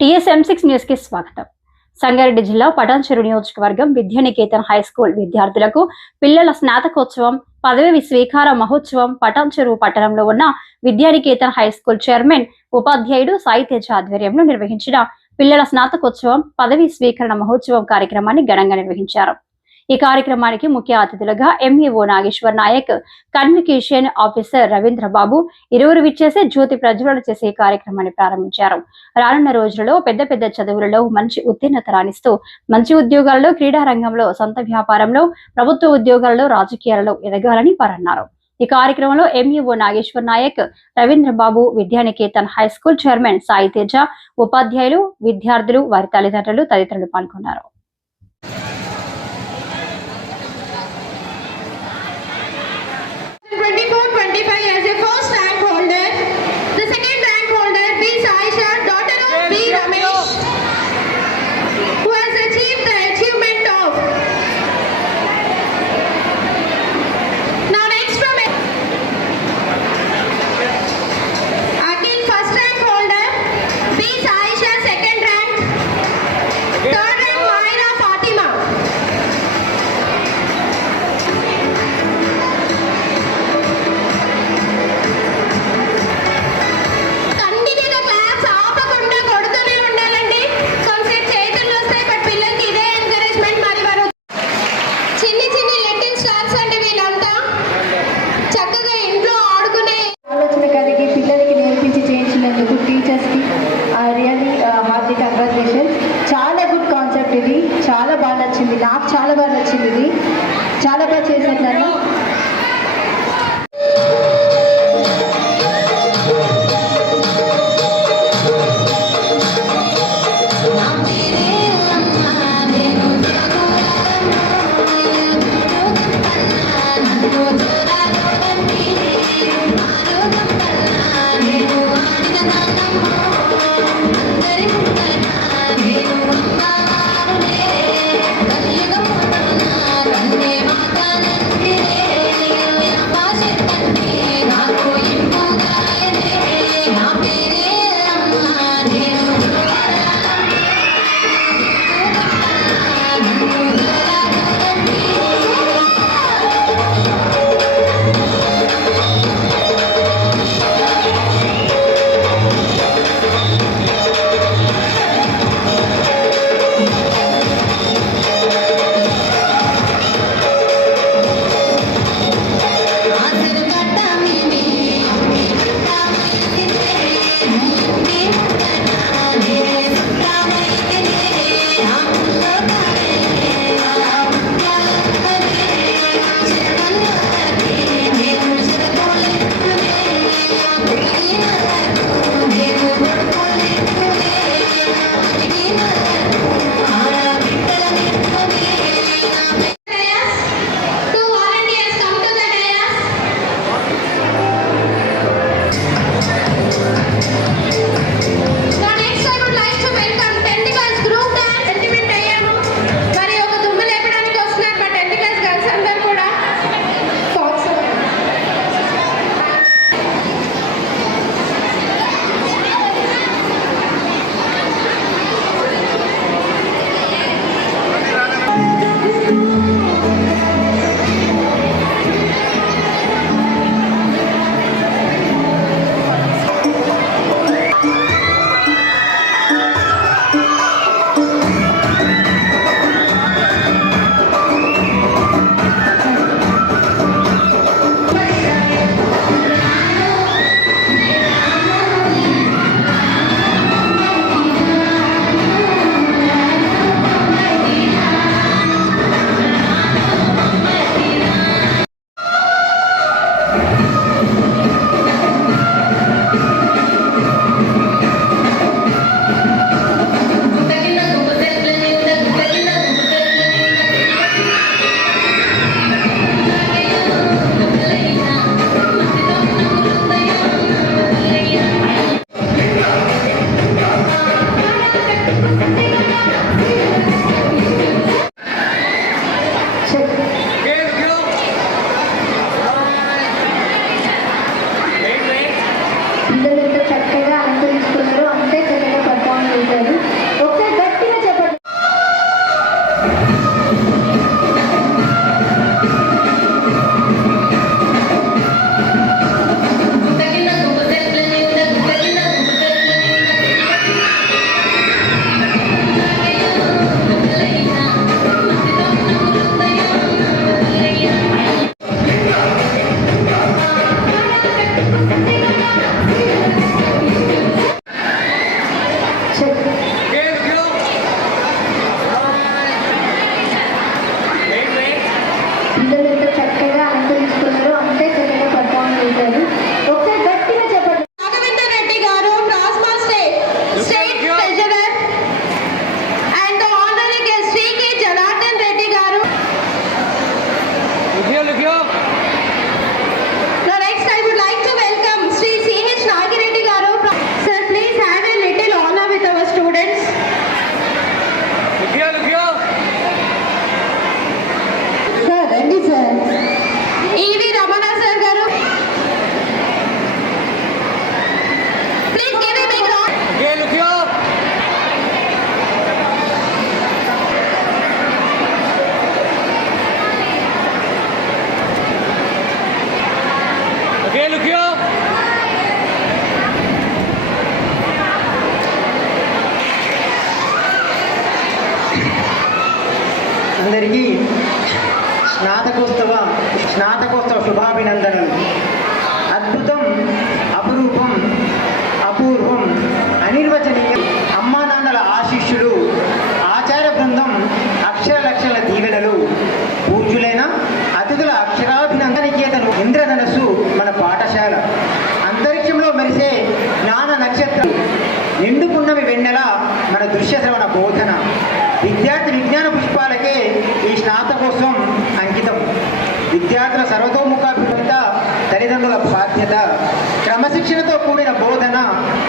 TSM six న్యూస్కి స్వాగతం. సంగారెడ్డి జిల్లా పటాన్చెరు నియోజకవర్గం విద్యానికేతన్ హై స్కూల్ విద్యార్థులకు పిల్లల స్నాతకోత్సవం పదవి స్వీకార మహోత్సవం పటాన్చెరు పట్టణంలో ఉన్న విద్యానికేతన్ హై స్కూల్ చైర్మన్ ఉపాధ్యాయుడు సాయి తేజ ఆధ్వర్యంలో నిర్వహించిన పిల్లల స్నాతకోత్సవం పదవి స్వీకరణ మహోత్సవం కార్యక్రమాన్ని ఘనంగా నిర్వహించారు. ఈ కార్యక్రమానికి ముఖ్య అతిథులుగా MEO Nageshwar Nayak communication officer Ravindra Babu ఇరువురు విచ్చేసి జ్యోతి ప్రజ్వలన చేసే ఈ కార్యక్రమాన్ని ప్రారంభించారు. రానున్న రోజులలో పెద్ద పెద్ద చదువులలో మంచి ఉత్తీర్ణత రాణిస్తూ మంచి ఉద్యోగాలలో క్రీడా రంగంలో సొంత వ్యాపారంలో ప్రభుత్వ ఉద్యోగాలలో రాజకీయాలలో ఎదగాలని వారన్నారు. ఈ కార్యక్రమంలో MEO Nageshwar Nayak Ravindra Babu Vidyaniketan high school chairman Sai Teja ఉపాధ్యాయులు విద్యార్థులు వారి తల్లిదండ్రులు తదితరులు పాల్గొన్నారు.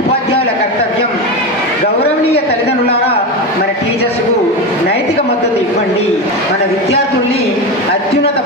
ఉపాధ్యాయుల కర్తవ్యం. గౌరవనీయ తల్లిదండ్రులారా మన టీచర్స్కు నైతిక మద్దతు ఇవ్వండి. మన విద్యార్థుల్ని అత్యున్నత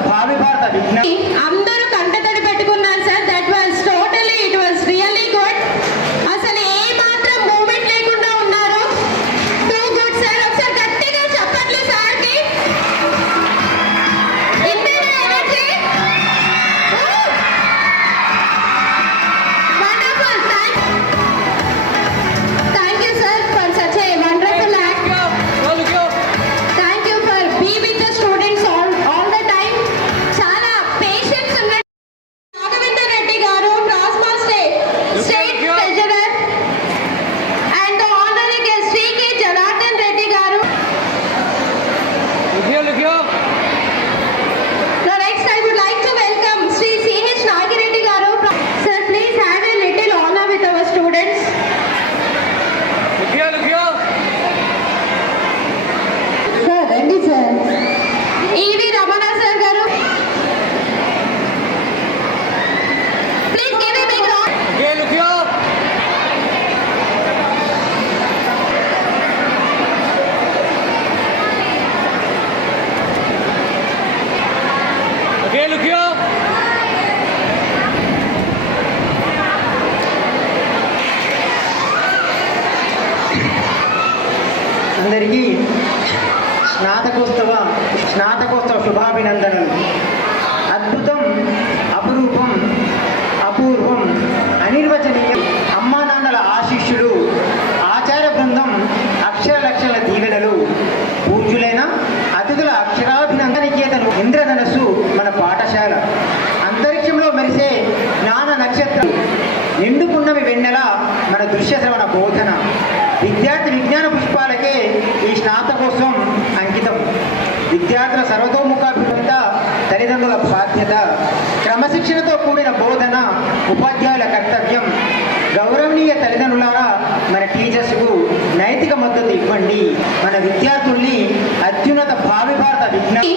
மகாபிநந்தனன் அற்புதம் அபரூபம் బాధ్యత క్రమశిక్షణతో కూడిన బోధన ఉపాధ్యాయుల కర్తవ్యం. గౌరవనీయ తల్లిదండ్రులారా మన టీచర్స్కు నైతిక మద్దతు ఇవ్వండి. మన విద్యార్థుల్ని అత్యున్నత భావి భారత విజ్ఞానం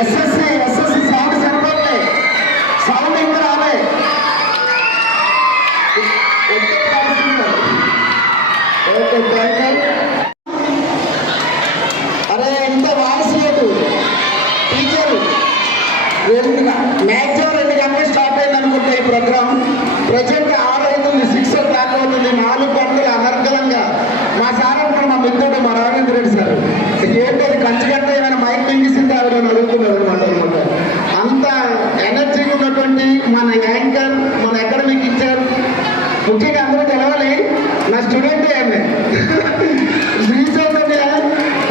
ఎస్ఎస్సి ఎస్ఎస్సి సౌండ్ సరిపోలే సౌండ్ ఇంకా రాలే. ఓకే థ్యాంక్ ముఖ్యంగా అందరూ తెలవాలి. నా స్టూడెంట్ ఆమె. శ్రీ చైతన్య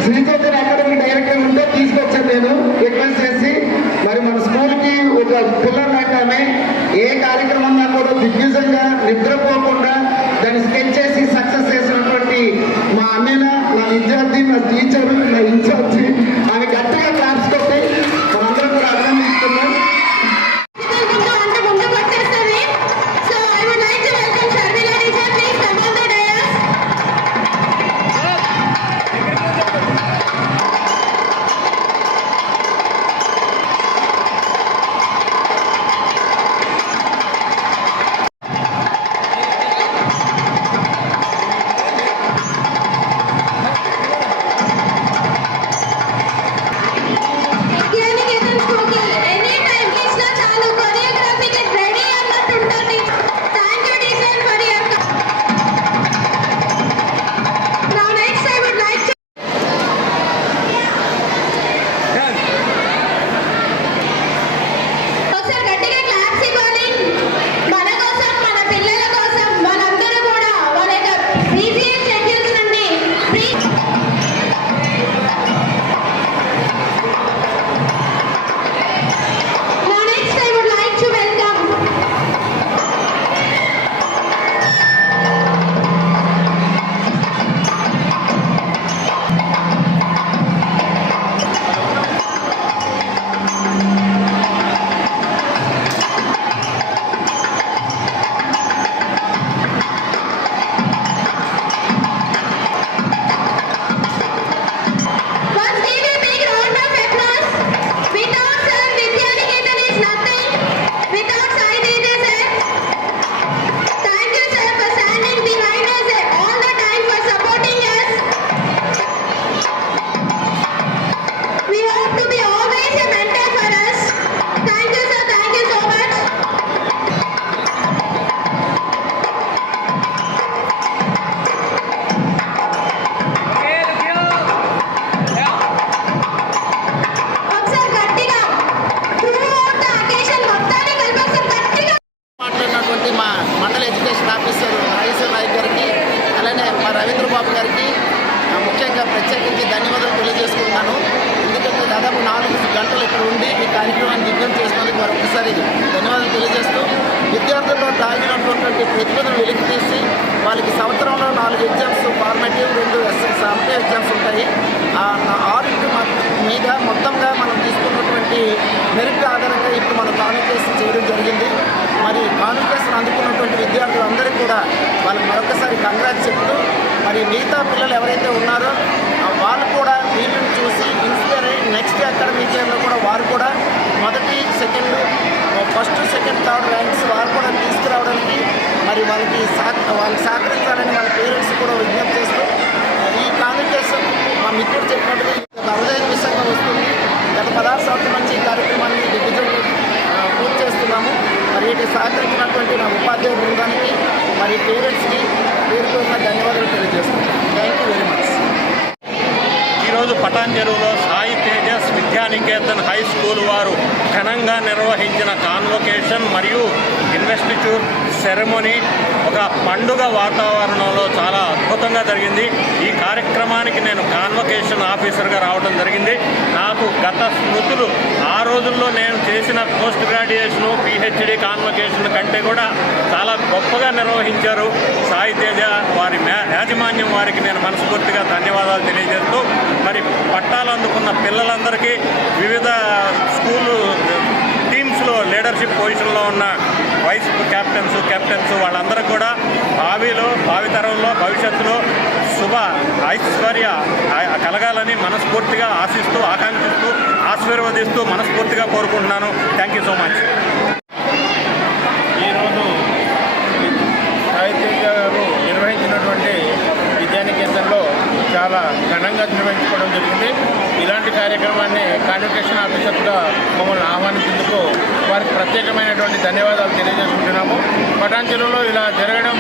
శ్రీ అకాడమీ డైరెక్టర్ ఉంటే తీసుకొచ్చాను నేను రిక్వెస్ట్ చేసి. మరి మన స్కూల్కి ఒక పిల్లర్ లాంటి ఏ కార్యక్రమం కూడా దిగ్విజంగా నిద్రపోకుండా దాన్ని స్కెచ్ చేసి సక్సెస్ చేసినటువంటి మా అన్నయ్య నా విద్యార్థి నా టీచర్ నా ఇన్ఛార్జి. దాగినటువంటి ప్రతిభను వెలికి తీసి వాళ్ళకి సంవత్సరంలో నాలుగు ఎగ్జామ్స్ ఫార్మేటివ్ రెండు సాఫ్ట్వేర్ ఎగ్జామ్స్ ఉంటాయి. ఆ ఆరింటి మీద మొత్తంగా మనం తీసుకున్నటువంటి మెరిట్ ఆధారంగా ఇప్పుడు మనం కాన్వికేషన్ చేయడం జరిగింది. మరి కాన్వికేషన్ అందుకున్నటువంటి విద్యార్థులందరికీ కూడా వాళ్ళకి మరొకసారి కంగ్రాట్స్ చెప్తూ మరి మిగతా పిల్లలు ఎవరైతే ఉన్నారో వాళ్ళు కూడా వీటిని చూసి నెక్స్ట్ అకాడమిక్లో కూడా వారు కూడా మొదటి second first second third ranks వారు కూడా తీసుకురావడానికి మరి వాళ్ళకి సహ వాళ్ళకి సహకరించాలని వాళ్ళ పేరెంట్స్ కూడా విజ్ఞప్తి చేస్తూ ఈ కాన్వికేషన్ మా మిత్రుడు చెప్పినట్టుగా ఇది ఒక విషయంగా వస్తుంది. గత పదహారు సంవత్సరం నుంచి ఈ కార్యక్రమాన్ని డివిజన్ పూర్తి చేస్తున్నాము. మరి ఇటు సహకరించినటువంటి నా ఉపాధ్యాయ బృందానికి మరి పేరెంట్స్కి పేరు ధన్యవాదాలు తెలియజేస్తున్నాను. థ్యాంక్ యూ వెరీ మచ్ ఈరోజు పటాన్ చెరువులో సాయి తేజస్ విద్యానికేతన్ హై స్కూల్ వారు ఘనంగా నిర్వహించిన కాన్వకేషన్ మరియు ఇన్వెస్టిట్యూట్ సెరమోనీ ఒక పండుగ వాతావరణంలో చాలా అద్భుతంగా జరిగింది. ఈ కార్యక్రమానికి నేను కాన్వకేషన్ ఆఫీసర్గా రావడం జరిగింది. నాకు గత స్మృతులు ఆ రోజుల్లో నేను చేసిన పోస్ట్ గ్రాడ్యుయేషను పిహెచ్డి కాన్వకేషన్ కంటే కూడా చాలా గొప్పగా నిర్వహించారు. సాయి తేజ వారి యాజమాన్యం వారికి నేను మనస్ఫూర్తిగా ధన్యవాదాలు తెలియజేస్తూ మరి పట్టాలు అందుకున్న పిల్లలందరికీ వివిధ స్కూలు టీమ్స్లో లీడర్షిప్ పొజిషన్లో ఉన్న వైస్ కెప్టెన్స్ కెప్టెన్స్ వాళ్ళందరూ కూడా భావిలో భావితరంలో భవిష్యత్తులో శుభ ఐశ్వర్య కలగాలని మనస్ఫూర్తిగా ఆశిస్తూ ఆకాంక్షిస్తూ ఆశీర్వదిస్తూ మనస్ఫూర్తిగా కోరుకుంటున్నాను. థ్యాంక్ యూ సో మచ్ ఈరోజు సాహిత్య గారు నిర్వహించినటువంటి విద్యానికేతన్లో చాలా ఘనంగా నిర్వహించుకోవడం జరిగింది. ఇలాంటి కార్యక్రమాన్ని కాన్వకేషన్ ఆఫీసర్గా మమ్మల్ని ఆహ్వానించి వారికి ప్రత్యేకమైనటువంటి ధన్యవాదాలు తెలియజేసుకుంటున్నాము. పటాన్చెరువులో ఇలా జరగడం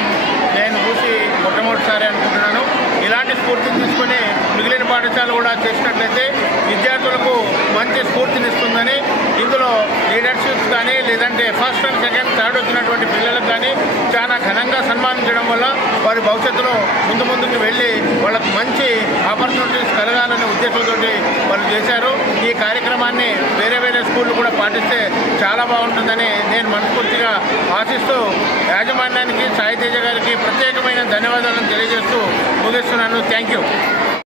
నేను చూసి మొట్టమొదటిసారి అనుకుంటున్నాను. ఇలాంటి స్ఫూర్తిని తీసుకొని మిగిలిన పాఠశాలలు కూడా చేసినట్లయితే విద్యార్థులకు మంచి స్ఫూర్తినిస్తుందని ఇందులో లీడర్షిప్స్ కానీ లేదంటే ఫస్ట్ అండ్ సెకండ్ థర్డ్ వచ్చినటువంటి పిల్లలకు కానీ చాలా ఘనంగా సన్మానించడం వల్ల వారి భవిష్యత్తులో ముందు ముందుకు వెళ్ళి వాళ్ళకు మంచి ఆపర్చునిటీస్ కలగాలనే ఉద్దేశంతో వాళ్ళు చేశారు. ఈ కార్యక్రమాన్ని వేరే వేరే స్కూళ్ళు కూడా పాటిస్తే చాలా బాగుంటుందని నేను మనస్ఫూర్తిగా ఆశిస్తూ యాజమాన్యానికి సాయి తేజ గారికి ప్రత్యేకమైన ధన్యవాదాలను తెలియజేస్తూ ముగిస్తున్నాను చేస్తున్నాను థ్యాంక్ యూ